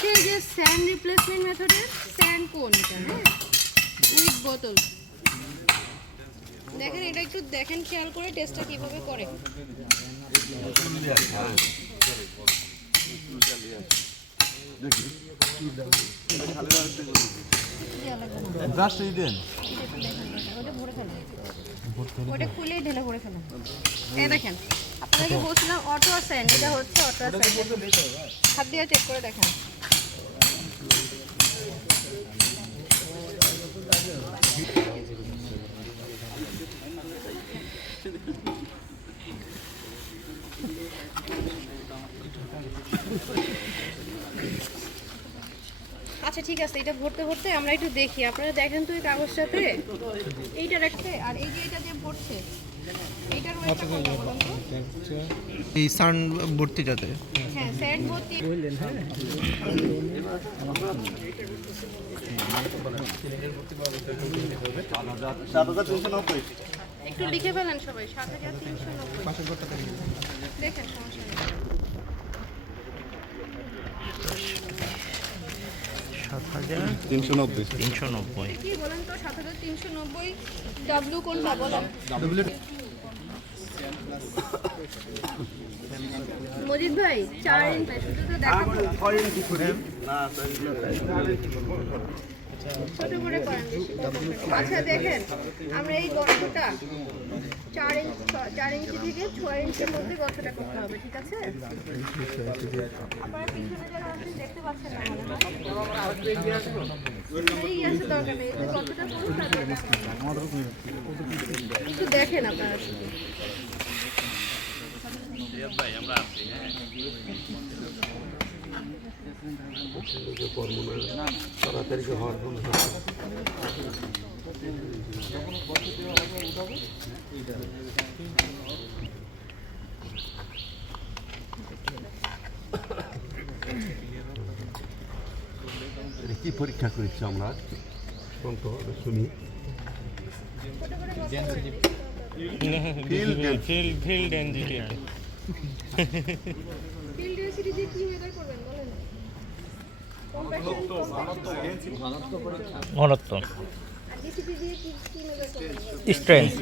হচ্ছে যে sand replacement মেথডের স্যান্ড কোন এটা, হ্যাঁ, উইথ বোতল। দেখেন এটা একটু দেখেন খেয়াল করে টেস্টটা কিভাবে করে। ওটা খুলেই ঢেলে করে ফেলেন। এই দেখেন আপনাকে বলছিলাম অটো স্যান্ড, এটা হচ্ছে অটো স্যান্ড। হাত দিয়ে চেক করে দেখেন। আচ্ছা ঠিক আছে, এটা ভরতে ভরতে আমরা একটু দেখি। আপনারা দেখেন তো এই কাগজটাতে এইটা রাখতে, আর এই যে এটা দিয়ে ভরছে এইটার ওয়েটটা কত বলুন তো? এই সাউন্ড ভর্তিটাতে হ্যাঁ স্যান্ড ভর্তি। একটু লিখে ফেলেন সবাই, ৭,৩৯০। দেখেন সমস্যা নেই। ৭,৩৯০। কি বলেন তো ৭,৩৯০ ডাব্লিউ কোনটা বলেন? মজিদ ভাই 4 ইঞ্চি শুধু তো দেখাবো। 6 ইঞ্চি করে না, ছোট করে করেন বেশি। আচ্ছা দেখেন আমরা এই গর্তটা 4 ইঞ্চি থেকে 6 ইঞ্চির মধ্যে গর্তটা করতে হবে, ঠিক আছে? আপনারা পিছনে যারা আছেন দেখতে পাচ্ছেন না মনে হয়। এই আছে দরকার নেই, এই গর্তটা করুন তারপরে একটু দেখেন আপনারা শুধু। ভাই আমরা আছি, হ্যাঁ তাড়াতাড়ি হওয়ার কোনো কি পরীক্ষা করেছি আমরা শুনি। ফিল্ড ডেনসিটি দিয়ে কি মেজার করবেন বলেন? ঘনত্ব, আর ডিসিপি দিয়ে কি মেজার করবেন? স্ট্রেংথ,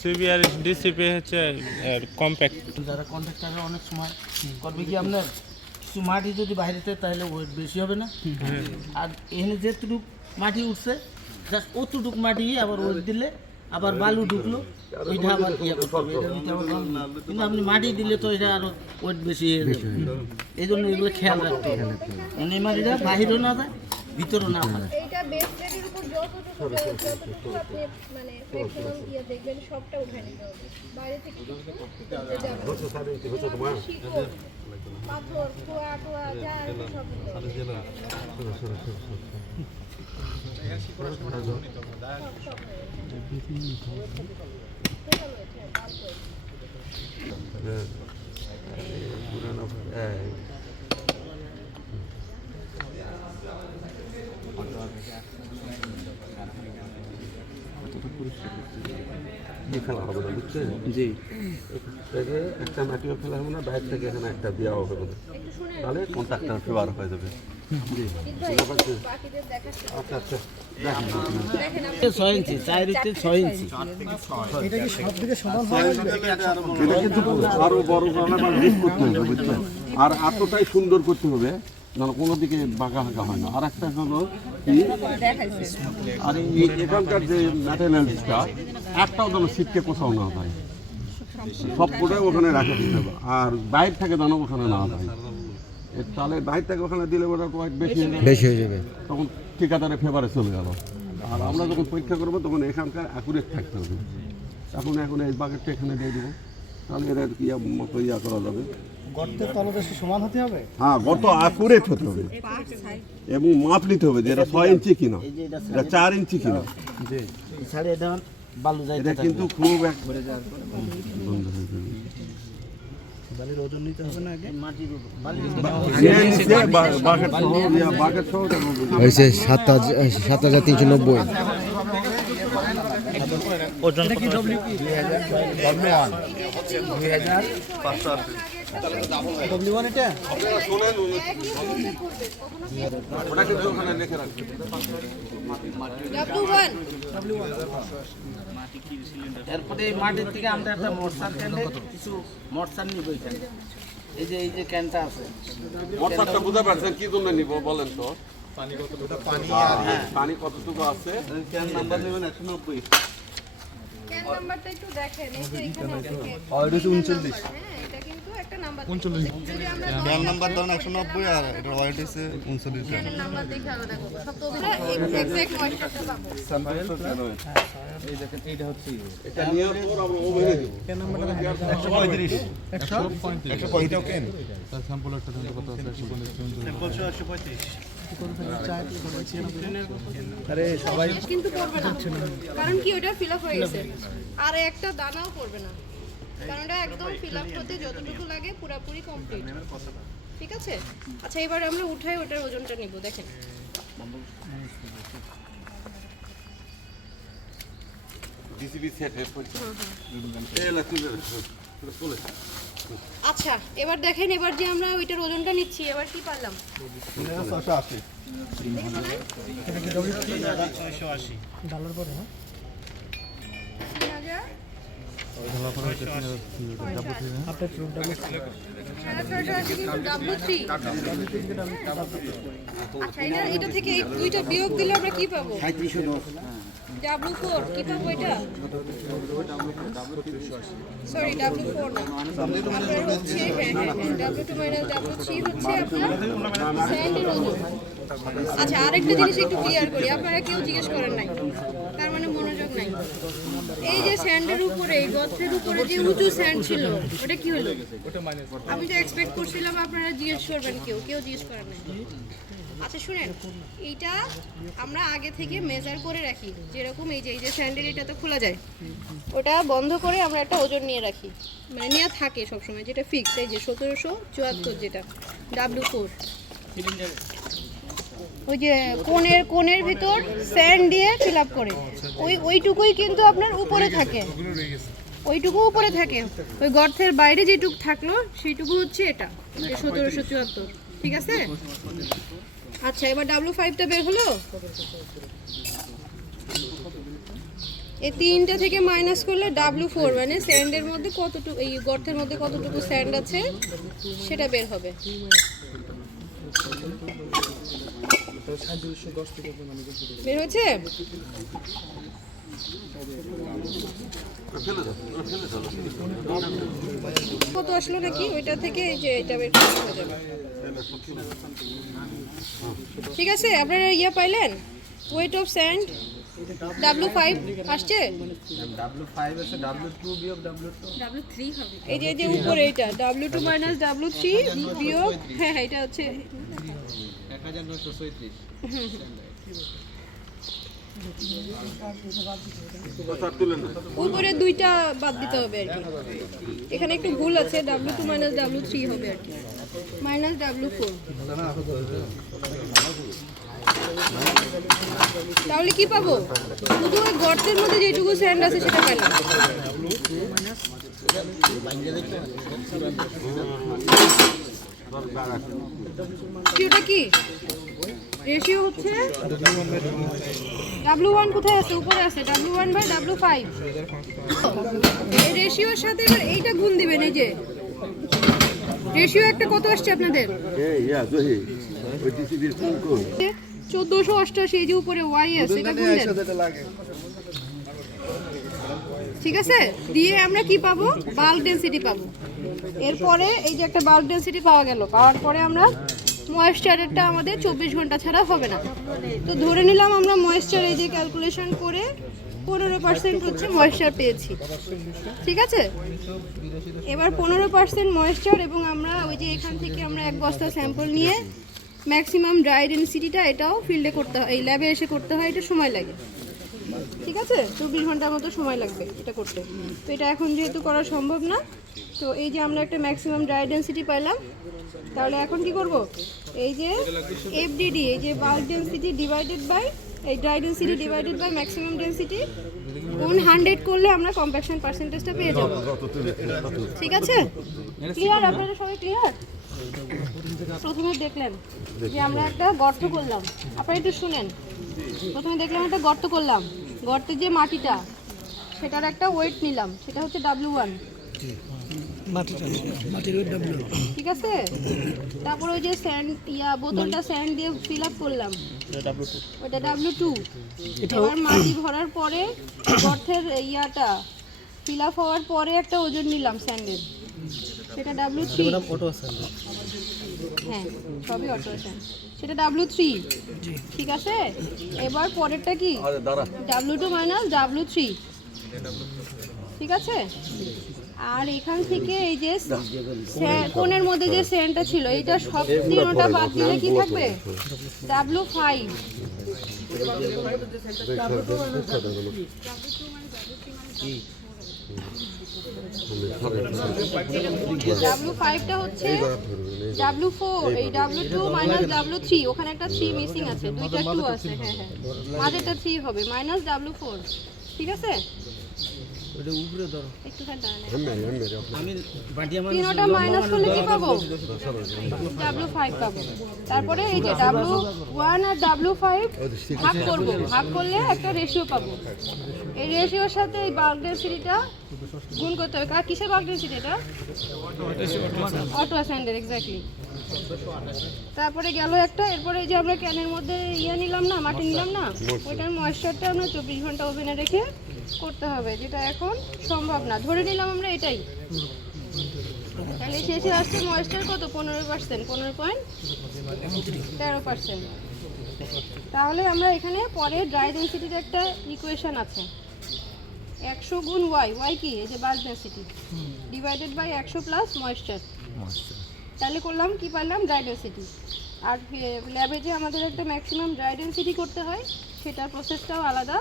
সিবিআর ডিসিপি হচ্ছে কম্প্যাক্ট। যারা কন্ট্রাক্টাররা অনেক সময় করবে কি আপনার কিছু মাটি যদি বাইরেতে তাহলে ওয়েট বেশি হবে না, আর এখানে যেটুকু মাটি উঠছে জাস্ট অতটুকু মাটি আবার ওয়েট দিলে আবার বালু ঢুকলো ওইটা আবার ইয়ে করতে হবে, এটা নিতে হবে। কিন্তু আপনি মাটি দিলে তো এটা আরও ওয়েট বেশি হয়ে যাবে, এই জন্য এগুলো খেয়াল রাখতে হবে। মানে এই মাটিটা বাহিরেও না যায় ভিতরেও না হয়। এইটা বেস প্লেটের উপর যতটুকু আপনি মানে ম্যাক্সিমাম ইয়ে দেখবেন সবটা উঠাই নিতে হবে, বাইরে থেকে শিকড় পাথর খোয়া টোয়া যা আছে সব ফেলা হবে না, বুঝছেন? জি, একটা মাটিও ফেলা হবে না, বাইরে থেকে এখানে একটা দেওয়া হবে না, তাহলে কন্ট্রাক্টর ফেভার হয়ে যাবে। আচ্ছা আচ্ছা, 6 ইঞ্চি 4 ইঞ্চি 6 ইঞ্চি এটা কিন্তু আরো বড় করতে হবে, বুঝছেন? আর এতটাই সুন্দর করতে হবে যেন কোনো দিকে বাঁকা হাঁকা হয় না। আর একটা হলো কি, আর এখানকার যে ম্যাটেরিয়ালসটা একটাও যেন সিটকে কোথাও না হয়, সব কোটাই ওখানে রাখা দিতে হবে। আর বাইরে থেকে যেন ওখানে না হয়, তাহলে বাইরে থেকে ওখানে দিলে ওটা বেশি হয়ে যাবে, তখন ঠিকাদারের ফেভারে চলে গেল। আর আমরা যখন পরীক্ষা করবো তখন এখানকার অ্যাকুরেট থাকতে হবে। এখন এই বাকেটটা এখানে দিয়ে দেবো, তাহলে এর মতো করা যাবে। গর্তের তলদেশে সমান হতে হবে, হ্যাঁ গর্ত অ্যাকুরেট হতে হবে এবং মাপ নিতে হবে যে এটা 6 ইঞ্চি কিনা, এটা 4 ইঞ্চি কিনা। জি ছাড়ে এটা বালু যায়, এটা কিন্তু খুব ভরে যাওয়ার পরে বালির ওজন নিতে হবে না আগে, মাটির বাকেট সহ হয়েছে ৭,৩৯০। ওজন কি আপনারা শোনেন, ওটা কিন্তু ওখানে লিখে রাখবেন। W1 এরপরে এই মাটির থেকে আমরা একটা মশার ক্যানে কিছু মশার নিব এখানে। এই যে ক্যানটা আছে, মশারটা বুঝতে পারছেন কি জন্য নিব বলেন তো? পানি কতটুকু আছে? ক্যান নাম্বারটা একটু দেখেন, এই যে এখানে আছে ক্যান। হ্যাঁ, এটা কিন্তু একটা নাম্বার 39। যদি আমরা ক্যান নাম্বার দাও 190 আর এটা ওয়াইড হইছে 39 গ্রাম। ক্যান নাম্বার দেখে আলাদা করব। সব তো এক্সাক্ট ময়েশ্চারটা পাবো। এটা নিয়ে পর আমরা ওভেনে দেব। কিন্তু পড়বে না, কারণ কি ওটা ফিল আপ হয়ে গেছে। আর একটা দানাও পড়বে না, কারণ ওটা একদম ফিল আপ হতে যতটুকু লাগে পুরোপুরি কমপ্লিট। ঠিক আছে, আচ্ছা এবার আমরা উঠাই ওটার ওজনটা নিব। দেখেন ডিসিবি সেট এর পয়সা এই লাগছে চলে। আচ্ছা এবার দেখেন, এবার যে আমরা ওইটার ওজনটা নিচ্ছি, এবার কি পারলাম? 680 আচ্ছা এটা থেকে এই দুইটা বিয়োগ দিলে আমরা কি পাবো? W4 কি পাবো এটা? সরি W4 না, আপনার হচ্ছে W2 মাইনাস W3 হচ্ছে আপনার স্যান্ডের ওজন। আচ্ছা আরেকটা জিনিস একটু ক্লিয়ার করি, আপনারা কেউ জিজ্ঞেস করেন নাই, তার মানে মনোযোগ নাই। এই যে স্যান্ডের উপরে, এই গর্তের উপরে যে উঁচু স্যান্ড ছিল, ওটা কি হলো? আমি তো এক্সপেক্ট করছিলাম আপনারা জিজ্ঞেস করবেন, কেউ জিজ্ঞেস করেন নাই। আচ্ছা শুনেন, এইটা আমরা আগে থেকে মেজার করে রাখি, যেরকম এই যে স্যান্ডেল এটা তো খোলা যায়, ওটা বন্ধ করে আমরা একটা ওজন নিয়ে রাখি, মানে নিয়ে থাকে সবসময়, যেটা ফিক্স। এই যে 1774 যেটা W4, ওই যে কোণের ভিতর স্যান্ড দিয়ে ফিল আপ করে ওইটুকুই কিন্তু আপনার উপরে থাকে, ওইটুকু উপরে থাকে। ওই গর্তের বাইরে যেটুকু থাকলো সেইটুকু হচ্ছে এটা 1774। ঠিক আছে, আচ্ছা এবার W5টা বের হলো। এই তিনটা থেকে মাইনাস করলে W4 মানে স্যান্ডের মধ্যে কতটুকু, এই গর্তের মধ্যে কতটুকু স্যান্ড আছে সেটা বের হবে। বের হয়েছে? কত আসলো নাকি ওইটা থেকে, এই যে এটা বের করতে হয়ে যাবে। ঠিক আছে, আপনারা ইয়া পাইলেন, ওয়েট অফ স্যান্ড W5 আসছে। W5 আছে, W2 বিয়োগ W3 হবে। এই যে উপরে এটা W2 মাইনাস W3 বিয়োগ, হ্যাঁ এটা হচ্ছে 1936। উপরে দুইটা বাদ দিতে হবে আর কি, এখানে একটু ভুল আছে, W2 মাইনাস W3 হবে আর কি, মাইনাস W4। তাহলে কি পাবো? শুধু ওই গর্তের মধ্যে যেটুকু স্যান্ড আছে সেটা পেলাম। ওটা কি রেশিও হচ্ছে? W1 কোথায় আছে? উপরে আছে, W1 বাই W5। এই রেশিওর সাথে এবার এইটা গুণ দিবেন। এই যে রেশিও একটা কত আসছে আপনাদের? 1488। এই যে উপরে Y আছে, এটা গুণ দেন। ঠিক আছে, দিয়ে আমরা কি পাবো? বাল্ক ডেনসিটি পাবো। এরপরে এই যে একটা বাল্ক ডেনসিটি পাওয়া গেল, পাওয়ার পরে আমরা ময়েশ্চারেরটা আমাদের 24 ঘন্টা ছাড়া হবে না। তো ধরে নিলাম আমরা ময়েশ্চার এই যে ক্যালকুলেশন করে 15% হচ্ছে ময়েশ্চার পেয়েছি। ঠিক আছে, এবার 15% ময়েশ্চার, এবং আমরা ওই যে এখান থেকে আমরা এক বস্তা স্যাম্পল নিয়ে ম্যাক্সিমাম ড্রাই ডেনসিটিটা এটাও ফিল্ডে করতে হয়, এই ল্যাবে এসে করতে হয়, এটা সময় লাগে। ঠিক আছে, 24 ঘন্টার মতো সময় লাগবে এটা করতে। তো এটা এখন যেহেতু করা সম্ভব না, তো এই যে আমরা একটা ম্যাক্সিমাম ড্রাই ডেনসিটি পাইলাম, তাহলে এখন কি করব? এই যে FDD, এই যে বাল্ক ডেনসিটি ডিভাইডেড বাই এই dry density divided by maximum density কোন 100 করলে আমরা কম্প্যাকশন পার্সেন্টেজটা পেয়ে যাব। ঠিক আছে, ক্লিয়ার? আপনারা সবাই ক্লিয়ার? প্রথমে দেখলেন যে আমরা একটা গর্ত করলাম, আপনারা একটু শুনেন। প্রথমে দেখলাম একটা গর্ত করলাম, গর্তের যে মাটিটা সেটার একটা ওয়েট নিলাম, সেটা হচ্ছে W1, ঠিক আছে? তারপর ওই যে স্যান্ড বোতলটা স্যান্ড দিয়ে ফিল আপ করলাম, ওটা W2। এবার মাটি ভরার পরে গর্তের ফিল আপ হওয়ার পরে একটা ওজন নিলাম স্যান্ডের, সেটা W3। হ্যাঁ, সবই অটো স্যান্ড, সেটা W3, ঠিক আছে? এবার পরেরটা কি W2 মাইনাস W3, ঠিক আছে? আর এখান থেকে এই যে কোণের মধ্যে যে স্যান্ডটা ছিল, এইটা সব তিনটা বাদ দিলে কি থাকবে? W5। W5টা হচ্ছে W4, এই W2 মাইনাস W3, ওখানে একটা 3 মিসিং আছে, দুইটা 2 আছে, হ্যাঁ হ্যাঁ, মাঝেরটা 3 হবে, মাইনাস W4, ঠিক আছে? একটুখানি দাঁড়ান, তিনটা মাইনাস করলে কি পাবো? W5 পাবো। তারপরে এই যে W1 আর W5 ভাগ করব, ভাগ করলে একটা রেশিও পাবো। এই রেশিওর সাথে এই বাল্ক ডেনসিটিটা গুণ করতে হবে। কিসের বাল্ক ডেনসিটি এটা? অটো স্যান্ডের, এক্স্যাক্টলি। তারপরে গেল একটা, এরপরে এই যে আমরা ক্যানের মধ্যে নিলাম না, মাটি নিলাম না, ওইটার ময়েশ্চারটা আমরা 24 ঘন্টা ওভেনে রেখে করতে হবে, যেটা এখন সম্ভব না। ধরে নিলাম আমরা এটাই, তাহলে শেষে আসছে ময়েশ্চার কত? 15%, 15.13%। তাহলে আমরা এখানে পরে ড্রাই ডেনসিটির একটা ইকুয়েশন আছে, 100 গুণ y কি? এই যে bulk density divided by 100 plus moisture. তাহলে করলাম কি পারলাম? Dry density. আর ল্যাবে যে আমাদের একটা ম্যাক্সিমাম ড্রাই ডেনসিটি করতে হয়, সেটার প্রসেসটাও আলাদা,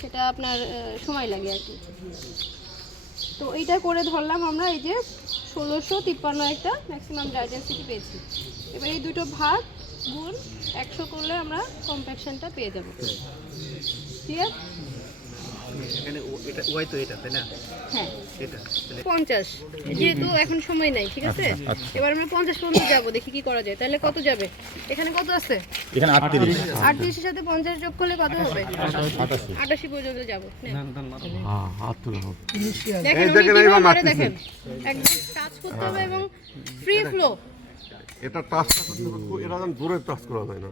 সেটা আপনার সময় লাগে আর কি। তো এইটা করে ধরলাম আমরা এই যে 1653 একটা ম্যাক্সিমাম ড্রাই ডেনসিটি পেয়েছি। এবার এই দুটো ভাগ গুণ 100 করলে আমরা কম্প্যাকশনটা পেয়ে যাব। ক্লিয়ার? এখানে এটা ওয়াই তো এটা তাই না? হ্যাঁ, এটা 50, যেহেতু এখন সময় নাই, ঠিক আছে? এবার আমরা 50 পর্যন্ত যাব, দেখি কি করা যায়। তাহলে কত যাবে? এখানে কত আছে? এখানে 38। 38 এর সাথে 50 যোগ করলে কত হবে? 88 পর্যন্ত যাব। দেখেন, একদম টাচ করতে হবে এবং ফ্রি ফ্লো। এটা টাচ করতে হবে, এটা যেন দূরে টাচ করা যায় না।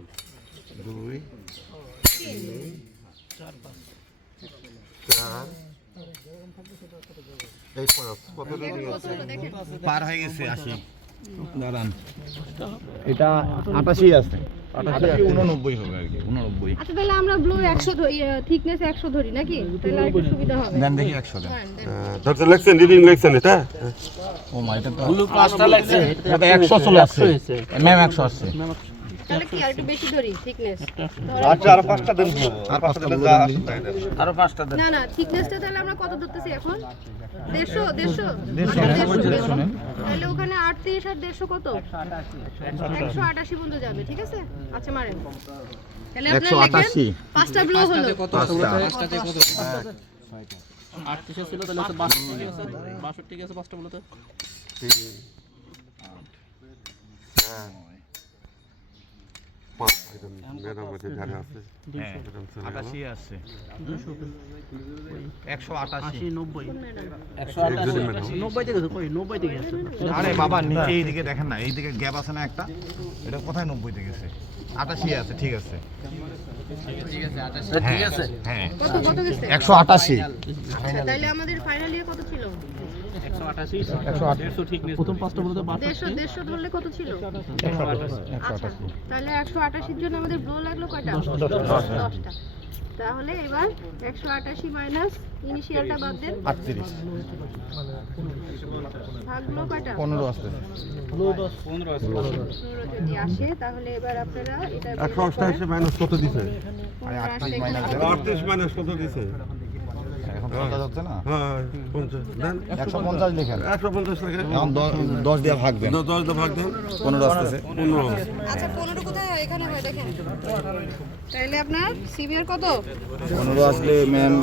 2 3 4 এই 5 কত দেখেন পার হয়ে গেছে 80। দাঁড়ান, এটা 88 আছে, 89 হবে আর কি, 89। আচ্ছা, তাহলে আমরা ব্লো 100 থিকনেস 100 ধরি নাকি? তাহলে আরেকটু সুবিধা হবে। দেন দেখি 100 দেন। ধরতে লাগছেন, রিডিং লাগছেন এটা। ও মা, এটা তো ব্লু পাঁচটা লাগছে, এটা 100 চলে আসছে ম্যাম, 100 আসছে। তাহলে কি আরেকটু বেশি ধরি থিকনেস? আচ্ছা, আর 5টা দেন, আর 5টা দেন, আরো 5টা দেন। না থিকনেসটা তাহলে আমরা কত ধরতেছি এখন? 150 তাহলে ওখানে 38 আর 150 কত? 188 পর্যন্ত যাবে, ঠিক আছে? আচ্ছা, মারেন। তাহলে আপনারা লেখেন 5টা ব্লো হলো কত? 38 ছিল, তাহলে 62 আছে, 62 আছে 5টা বলতে। 5 মেরামতে ধারে আছে, 88 আছে, 188 90 90 থেকে কই 90 থেকে আছে। আরে বাবা, নিচে এইদিকে দেখেন না, এইদিকে গ্যাপ আছে না একটা, এটা কোথায় 90 থেকে গেছে? 88 আছে, ঠিক আছে, ঠিক আছে, হ্যাঁ কত গেছে? 188। আচ্ছা, তাহলে আমাদের ফাইনালি কত ছিল? 188 ঠিক নেই, প্রথম 5টা বলতে 150 ধরলে কত ছিল? 188। আচ্ছা, তাহলে 188 এর জন্য আমাদের ব্লো লাগলো কয়টা? 10টা। তাহলে এবার 188 মাইনাস ইনিশিয়ালটা বাদ দেন, 38 ভাগলো কয়টা? 15 আসছে, 15 আছে। 15 যদি আসে, তাহলে এবার আপনারা এটা 188 মাইনাস কত দিছে? 15 38 মাইনাস কত দিছে? এখন এখন 50 হচ্ছে না, হ্যাঁ 50 দেন 150 লিখেন, 150 টাকা এখন 10 দিয়ে ভাগ দেন, 10 দিয়ে ভাগ দেন, 15 আসতেছে। 15 আচ্ছা 15 কোথায় হয়? এখানে হয় দেখেন। তাহলে আপনার সিবিআর কত? 15 আসলে ম্যাম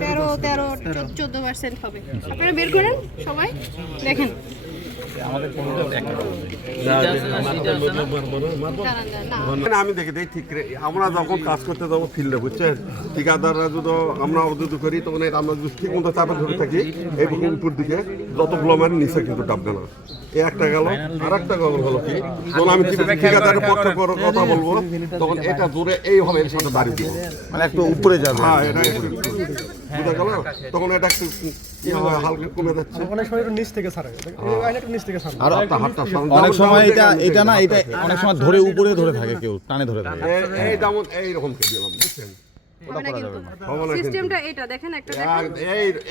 14% হবে। আপনারা বের করেন সবাই দেখেন। জানান না। আমি দেখি ঠিক আমরা যখন কাজ করতে যাবো ফিল্ডে, বুঝছেন, ঠিকাদাররা যদি আমরা যদি করি তখন এটা আমরা যদি ঠিক মতো চাপে ধরে থাকি এই উপর দিকে যতগুলো মানে নিচে কিন্তু ডাববে না। এই একটা গেল, আর একটা গগল হলো কি, যখন আমি ঠিকাদারের পক্ষে কথা বলবো তখন এটা জোরে এইভাবে এর সাথে দাঁড়িয়ে দিব, মানে একটু উপরে যাবে। হ্যাঁ এটা একটু বুঝা গেল, তখন এটা একটু হালকা কমে যাচ্ছে। অনেক সময় একটু নিচ থেকে ছাড়ে, একটু নিচ থেকে ছাড়ে। আর হাতটা অনেক সময় এটা না, এটা অনেক সময় ধরে উপরে ধরে থাকে, কেউ টানে ধরে থাকে। এই যেমন এইরকম কে দিলাম, বুঝছেন, হবে না কিন্তু। হবে না কিন্তু। সিস্টেমটা এটা দেখেন, একটা দেখেন,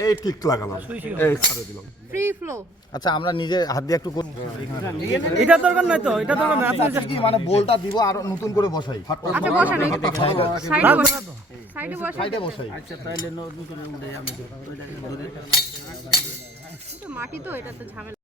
এই ঠিক লাগালাম, এই ছাড়ে দিলাম। Free flow. আচ্ছা আমরা নিজে হাত দিয়ে একটু করি, এটা দরকার নাই তো, এটা দরকার নাই। আচ্ছা কি মানে বোলটা দিব আর নতুন করে বসাই, আচ্ছা বসান, সাইডে বসান, সাইডে বসান। সাইডে বসাই। আচ্ছা তাহলে নতুন করে উঠে আমি ওই জায়গায় ধরে মাটি তো, এটা তো ঝামেলা।